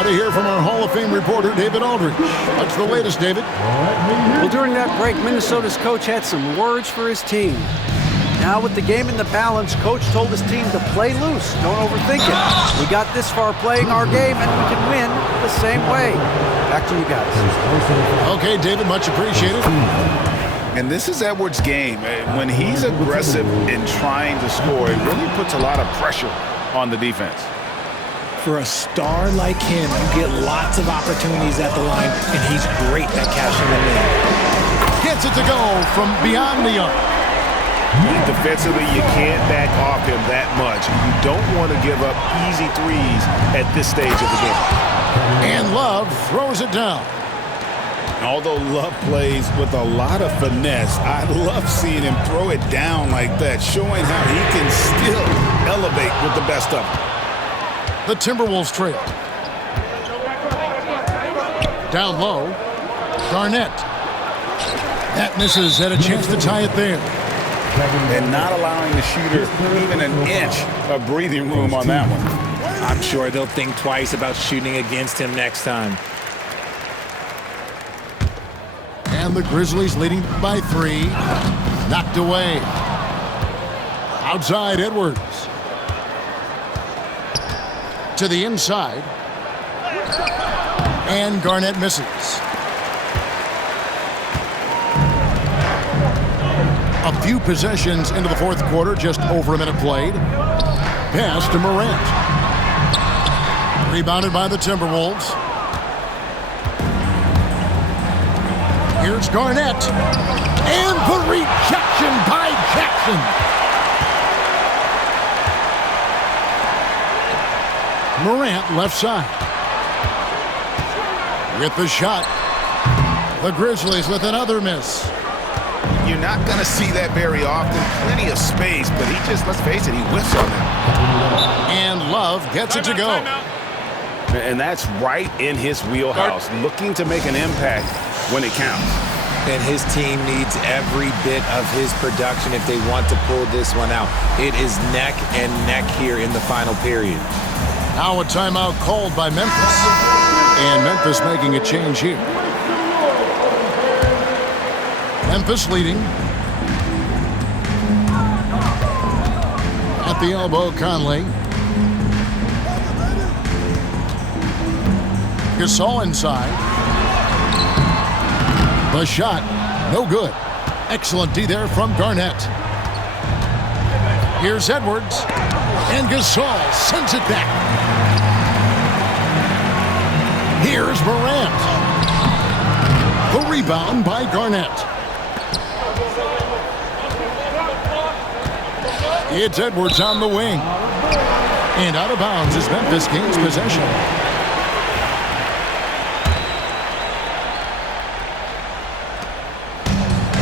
now to hear from our Hall of Fame reporter, David Aldridge. What's the latest, David? Well, during that break, Minnesota's coach had some words for his team. Now with the game in the balance, coach told his team to play loose. Don't overthink it. We got this far playing our game, and we can win the same way. Back to you guys. Okay, David, much appreciated. And this is Edwards' game. When he's aggressive in trying to score, it really puts a lot of pressure on the defense. For a star like him, you get lots of opportunities at the line, and he's great at cashing them in. Gets it to go from beyond the arc. Defensively, you can't back off him that much. You don't want to give up easy threes at this stage of the game. And Love throws it down. Although Love plays with a lot of finesse, I love seeing him throw it down like that, showing how he can still elevate with the best of them. The Timberwolves trail. Down low, Garnett. That misses, had a chance to tie it there. And not allowing the shooter even an inch of breathing room on that one. I'm sure they'll think twice about shooting against him next time. And the Grizzlies leading by 3. Knocked away. Outside, Edwards. To the inside. And Garnett misses. A few possessions into the fourth quarter, just over a minute played. Pass to Morant. Rebounded by the Timberwolves. Here's Garnett. And the rejection by Jackson. Morant left side. With the shot. The Grizzlies with another miss. You're not going to see that very often. Plenty of space, but he just, let's face it, he whiffs on that. And Love gets it to go. And that's right in his wheelhouse, looking to make an impact when it counts. And his team needs every bit of his production if they want to pull this one out. It is neck and neck here in the final period. Now a timeout called by Memphis. And Memphis making a change here. Memphis leading. At the elbow, Conley. Gasol inside. The shot, no good. Excellent D there from Garnett. Here's Edwards. And Gasol sends it back. Here's Morant. The rebound by Garnett. It's Edwards on the wing. And out of bounds as Memphis gains possession.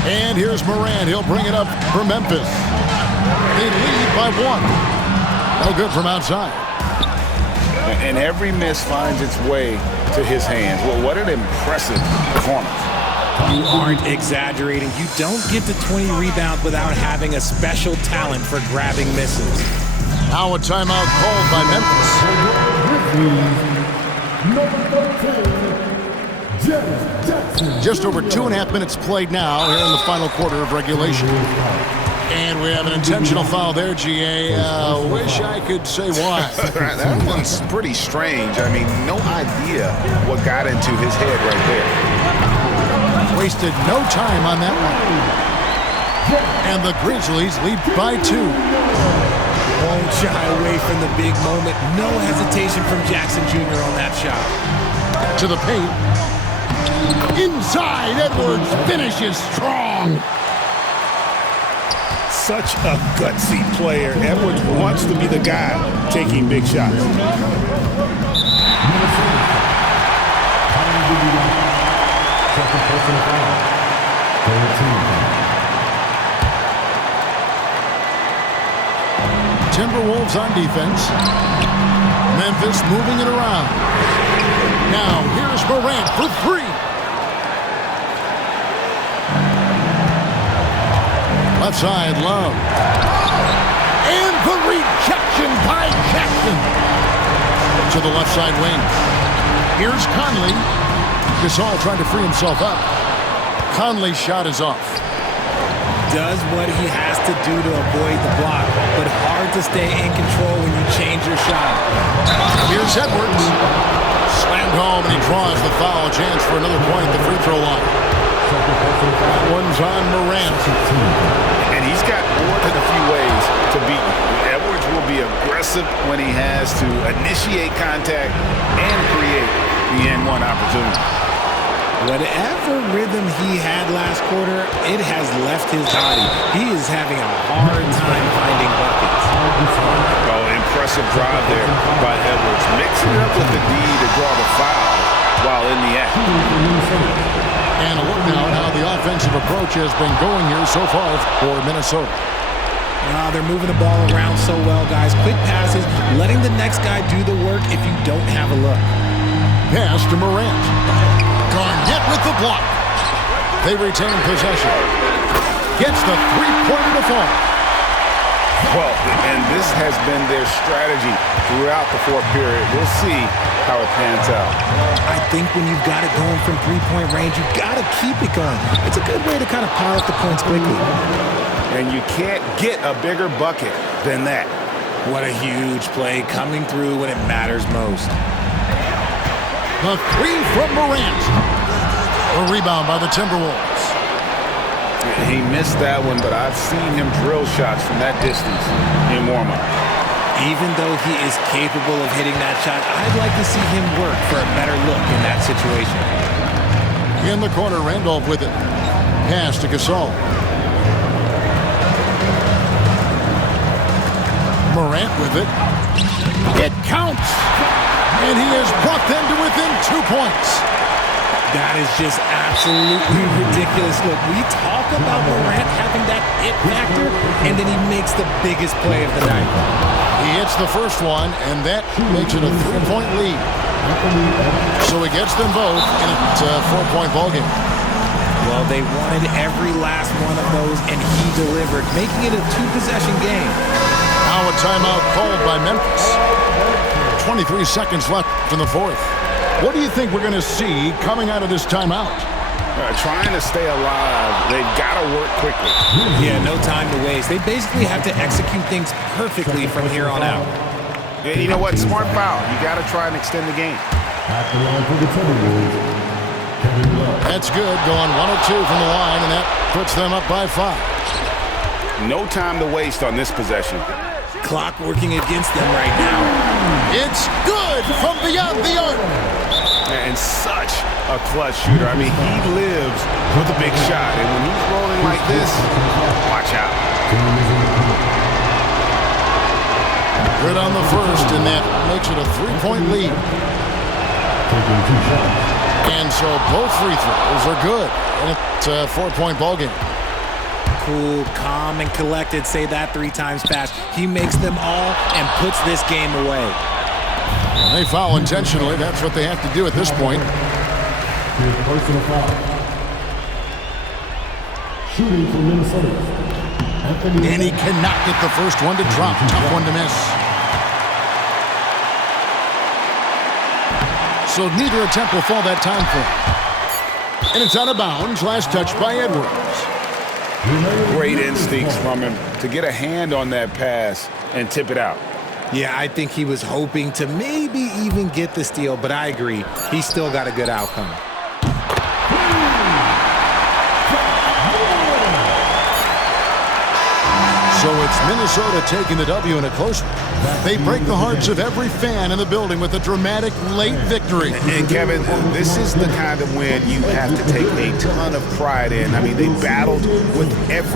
And here's Morant. He'll bring it up for Memphis. They lead by 1. No good from outside. And every miss finds its way to his hands. Well, what an impressive performance. You aren't exaggerating. You don't get to 20 rebounds without having a special talent for grabbing misses. Now a timeout called by Memphis. Just over 2.5 minutes played now here in the final quarter of regulation. And we have an intentional foul there, GA. Wish I could say why. That one's pretty strange. I mean, no idea what got into his head right there. Wasted no time on that one. And the Grizzlies lead by 2. Won't shy away from the big moment. No hesitation from Jackson Jr. on that shot. To the paint. Inside, Edwards finishes strong. Such a gutsy player. Edwards wants to be the guy taking big shots. Timberwolves on defense. Memphis moving it around. Now here's Morant for 3. Left side, Love. And the rejection by Jackson. To the left side wing. Here's Conley. Gasol trying to free himself up. Conley's shot is off. Does what he has to do to avoid the block, but hard to stay in control when you change your shot. Here's Edwards. Slammed home, and he draws the foul. Chance for another point at the free throw line. That one's on Morant. And he's got more than a few ways to beat you. Edwards will be aggressive when he has to initiate contact and create the N1 opportunity. Whatever rhythm he had last quarter, it has left his body. He is having a hard time finding buckets. Oh, impressive drive there by Edwards. Mixing it up with the D to draw the foul while in the act. And a look now at how the offensive approach has been going here so far for Minnesota. They're moving the ball around so well, guys. Quick passes, letting the next guy do the work if you don't have a look. Pass to Morant. Garnett with the block. They retain possession. Gets the three-pointer to fall. Well, and this has been their strategy throughout the fourth period. We'll see how it pans out. I think when you've got it going from three-point range, you've got to keep it going. It's a good way to kind of pile up the points quickly. And you can't get a bigger bucket than that. What a huge play coming through when it matters most. The three from Morant. A rebound by the Timberwolves. He missed that one, but I've seen him drill shots from that distance in warm-up. Even though he is capable of hitting that shot, I'd like to see him work for a better look in that situation. In the corner, Randolph with it. Pass to Gasol. Morant with it. It counts! And he has brought them to within 2 points. That is just absolutely ridiculous. Look, we talk about Morant having that it factor, and then he makes the biggest play of the night. He hits the first one, and that makes it a 3-point lead. So he gets them both in a 4-point ballgame. Well, they wanted every last one of those, and he delivered, making it a 2-possession game. Now a timeout called by Memphis. 23 seconds left in the fourth. What do you think we're going to see coming out of this timeout? Trying to stay alive. They've got to work quickly. Yeah, no time to waste. They basically have to execute things perfectly from here on out. Yeah, you know what? Smart foul. You got to try and extend the game. That's good. Going 1 of 2 from the line, and that puts them up by 5. No time to waste on this possession. Clock working against them right now. It's good from beyond the arc. And such a clutch shooter. I mean, he lives with a big shot. And when he's rolling like this, watch out. Good on the first, and that makes it a 3-point lead. And so both free throws are good. And it's a 4-point ballgame. Cool, calm, and collected. Say that 3 times fast. He makes them all and puts this game away. When they foul intentionally, that's what they have to do at this point. Personal foul. Shooting for Minnesota. And he cannot get the first one to drop. Tough one to miss. So neither attempt will fall that time for him. And it's out of bounds. Last touch by Edwards. Great instincts from him to get a hand on that pass and tip it out. Yeah, I think he was hoping to maybe even get the steal, but I agree. He's still got a good outcome. So it's Minnesota taking the W in a close one. They break the hearts of every fan in the building with a dramatic late victory. And Kevin, this is the kind of win you have to take a ton of pride in. I mean, they battled with every